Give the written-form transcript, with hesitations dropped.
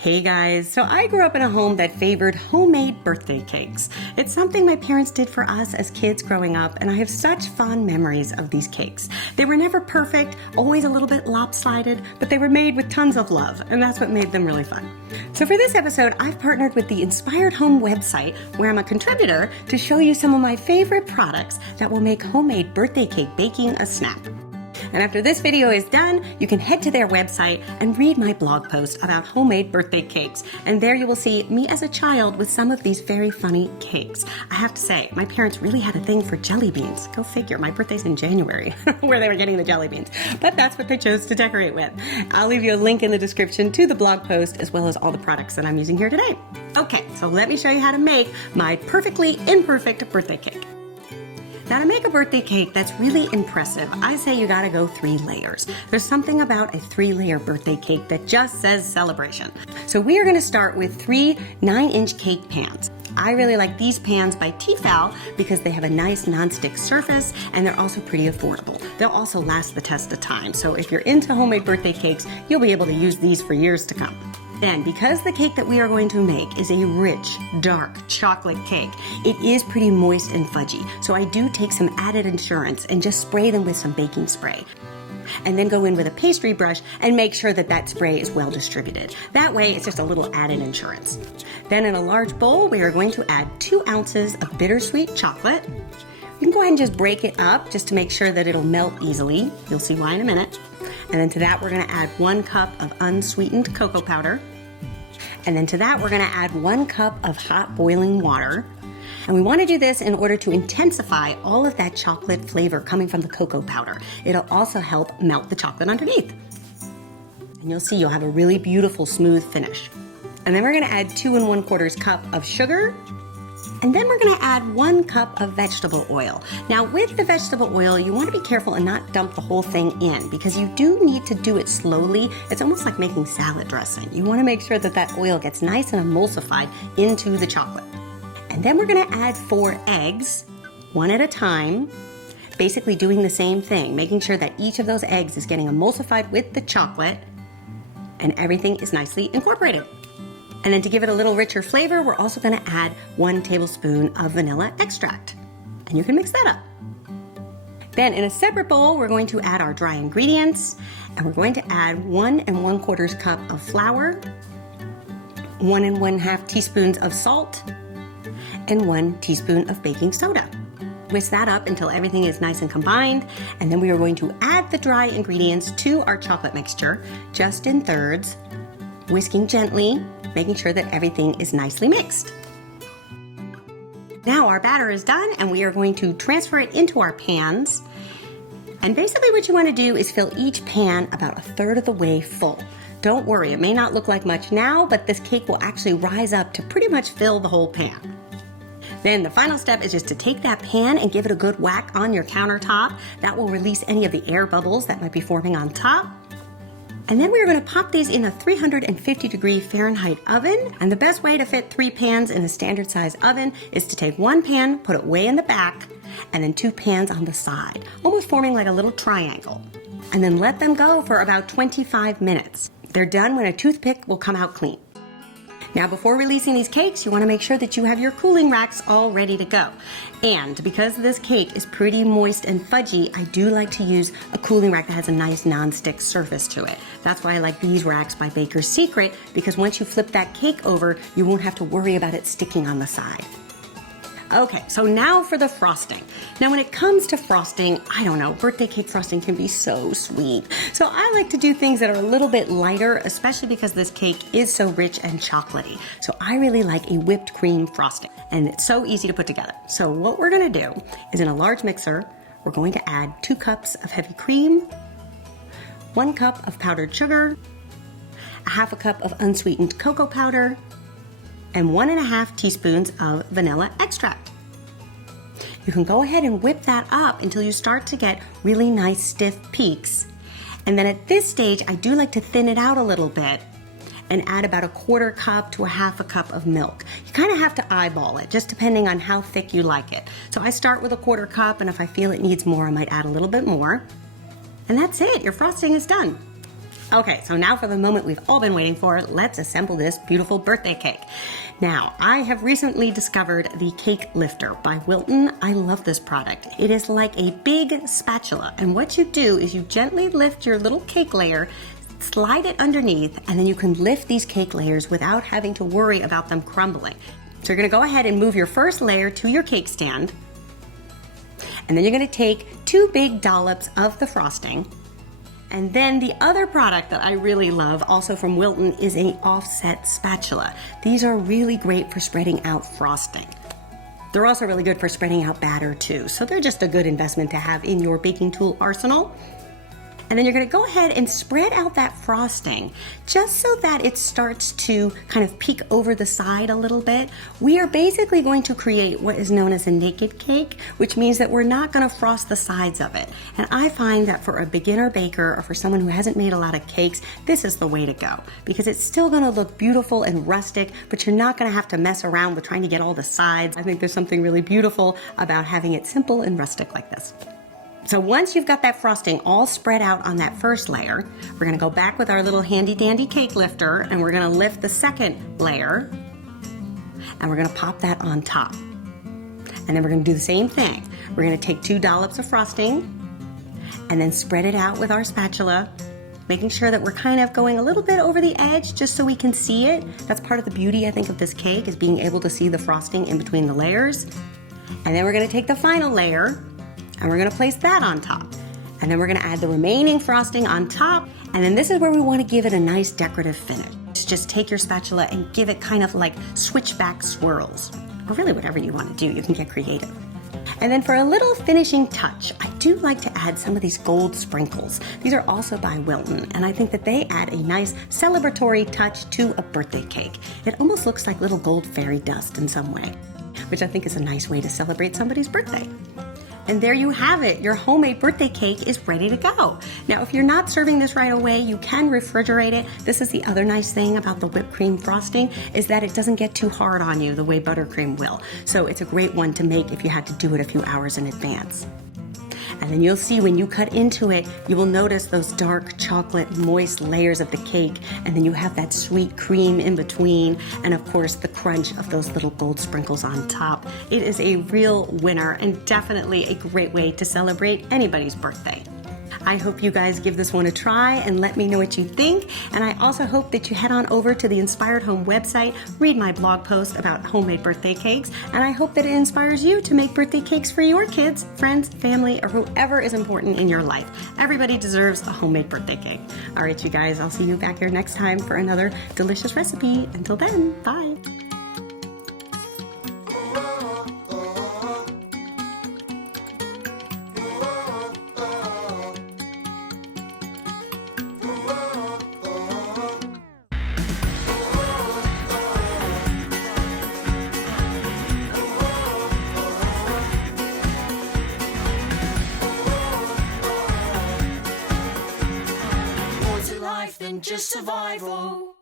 Hey guys, so I grew up in a home that favored homemade birthday cakes. It's something my parents did for us as kids growing up, and I have such fond memories of these cakes. They were never perfect, always a little bit lopsided, but they were made with tons of love, and that's what made them really fun. So for this episode, I've partnered with the Inspired Home website, where I'm a contributor, to show you some of my favorite products that will make homemade birthday cake baking a snap. And after this video is done, you can head to their website and read my blog post about homemade birthday cakes. And there you will see me as a child with some of these very funny cakes. I have to say, my parents really had a thing for jelly beans. Go figure, my birthday's in January, where they were getting the jelly beans. But that's what they chose to decorate with. I'll leave you a link in the description to the blog post, as well as all the products that I'm using here today. Okay, so let me show you how to make my perfectly imperfect birthday cake. Now, to make a birthday cake that's really impressive, I say you gotta go 3 layers. There's something about a 3-layer birthday cake that just says celebration. So we are gonna start with 3 9-inch cake pans. I really like these pans by Tefal because they have a nice non-stick surface and they're also pretty affordable. They'll also last the test of time. So if you're into homemade birthday cakes, you'll be able to use these for years to come. Then, because the cake that we are going to make is a rich, dark chocolate cake, it is pretty moist and fudgy. So I do take some added insurance and just spray them with some baking spray. And then go in with a pastry brush and make sure that that spray is well distributed. That way, it's just a little added insurance. Then in a large bowl, we are going to add 2 ounces of bittersweet chocolate. You can go ahead and just break it up just to make sure that it'll melt easily. You'll see why in a minute. And then to that, we're gonna add 1 cup of unsweetened cocoa powder. And then to that, we're gonna add 1 cup of hot boiling water. And we wanna do this in order to intensify all of that chocolate flavor coming from the cocoa powder. It'll also help melt the chocolate underneath. And you'll see you'll have a really beautiful, smooth finish. And then we're gonna add 2 1/4 cup of sugar. And then we're gonna add 1 cup of vegetable oil. Now with the vegetable oil, you wanna be careful and not dump the whole thing in because you do need to do it slowly. It's almost like making salad dressing. You wanna make sure that that oil gets nice and emulsified into the chocolate. And then we're gonna add 4 eggs, 1 at a time, basically doing the same thing, making sure that each of those eggs is getting emulsified with the chocolate and everything is nicely incorporated. And then to give it a little richer flavor, we're also gonna add 1 tablespoon of vanilla extract. And you can mix that up. Then in a separate bowl, we're going to add our dry ingredients, and we're going to add 1 1/4 cup of flour, 1 1/2 teaspoons of salt, and 1 teaspoon of baking soda. Whisk that up until everything is nice and combined, and then we are going to add the dry ingredients to our chocolate mixture, just in thirds, whisking gently, making sure that everything is nicely mixed. Now our batter is done and we are going to transfer it into our pans. And basically what you want to do is fill each pan about 1/3 of the way full. Don't worry, it may not look like much now, but this cake will actually rise up to pretty much fill the whole pan. Then the final step is just to take that pan and give it a good whack on your countertop. That will release any of the air bubbles that might be forming on top. And then we're gonna pop these in a 350-degree Fahrenheit oven. And the best way to fit 3 pans in a standard size oven is to take 1 pan, put it way in the back, and then 2 pans on the side, almost forming like a little triangle. And then let them go for about 25 minutes. They're done when a toothpick will come out clean. Now before releasing these cakes, you wanna make sure that you have your cooling racks all ready to go. And because this cake is pretty moist and fudgy, I do like to use a cooling rack that has a nice non-stick surface to it. That's why I like these racks by Baker's Secret, because once you flip that cake over, you won't have to worry about it sticking on the side. Okay, so now for the frosting. Now when it comes to frosting, I don't know, birthday cake frosting can be so sweet. So I like to do things that are a little bit lighter, especially because this cake is so rich and chocolatey. So I really like a whipped cream frosting, and it's so easy to put together. So what we're gonna do is in a large mixer, we're going to add 2 cups of heavy cream, 1 cup of powdered sugar, 1/2 cup of unsweetened cocoa powder, and 1 1/2 teaspoons of vanilla extract. You can go ahead and whip that up until you start to get really nice stiff peaks. And then at this stage, I do like to thin it out a little bit and add about 1/4 cup to 1/2 cup of milk. You kind of have to eyeball it, just depending on how thick you like it. So I start with 1/4 cup, and if I feel it needs more, I might add a little bit more. And that's it, your frosting is done. Okay, so now for the moment we've all been waiting for. Let's assemble this beautiful birthday cake. Now, I have recently discovered the Cake Lifter by Wilton. I love this product. It is like a big spatula, and what you do is you gently lift your little cake layer, slide it underneath, and then you can lift these cake layers without having to worry about them crumbling. So you're gonna go ahead and move your first layer to your cake stand, and then you're gonna take 2 big dollops of the frosting. And then the other product that I really love, also from Wilton, is an offset spatula. These are really great for spreading out frosting. They're also really good for spreading out batter too, so they're just a good investment to have in your baking tool arsenal. And then you're gonna go ahead and spread out that frosting just so that it starts to kind of peek over the side a little bit. We are basically going to create what is known as a naked cake, which means that we're not gonna frost the sides of it. And I find that for a beginner baker or for someone who hasn't made a lot of cakes, this is the way to go because it's still gonna look beautiful and rustic, but you're not gonna have to mess around with trying to get all the sides. I think there's something really beautiful about having it simple and rustic like this. So once you've got that frosting all spread out on that first layer, we're gonna go back with our little handy dandy cake lifter and we're gonna lift the second layer and we're gonna pop that on top. And then we're gonna do the same thing. We're gonna take 2 dollops of frosting and then spread it out with our spatula, making sure that we're kind of going a little bit over the edge just so we can see it. That's part of the beauty, I think, of this cake is being able to see the frosting in between the layers. And then we're gonna take the final layer and we're gonna place that on top. And then we're gonna add the remaining frosting on top. And then this is where we wanna give it a nice decorative finish. Just take your spatula and give it kind of like switchback swirls, or really whatever you wanna do, you can get creative. And then for a little finishing touch, I do like to add some of these gold sprinkles. These are also by Wilton, and I think that they add a nice celebratory touch to a birthday cake. It almost looks like little gold fairy dust in some way, which I think is a nice way to celebrate somebody's birthday. And there you have it. Your homemade birthday cake is ready to go. Now, if you're not serving this right away, you can refrigerate it. This is the other nice thing about the whipped cream frosting is that it doesn't get too hard on you the way buttercream will. So it's a great one to make if you had to do it a few hours in advance. And then you'll see when you cut into it, you will notice those dark chocolate moist layers of the cake, and then you have that sweet cream in between, and of course the crunch of those little gold sprinkles on top. It is a real winner and definitely a great way to celebrate anybody's birthday. I hope you guys give this one a try and let me know what you think. And I also hope that you head on over to the Inspired Home website, read my blog post about homemade birthday cakes, and I hope that it inspires you to make birthday cakes for your kids, friends, family, or whoever is important in your life. Everybody deserves a homemade birthday cake. All right, you guys, I'll see you back here next time for another delicious recipe. Until then, bye. Than just survival.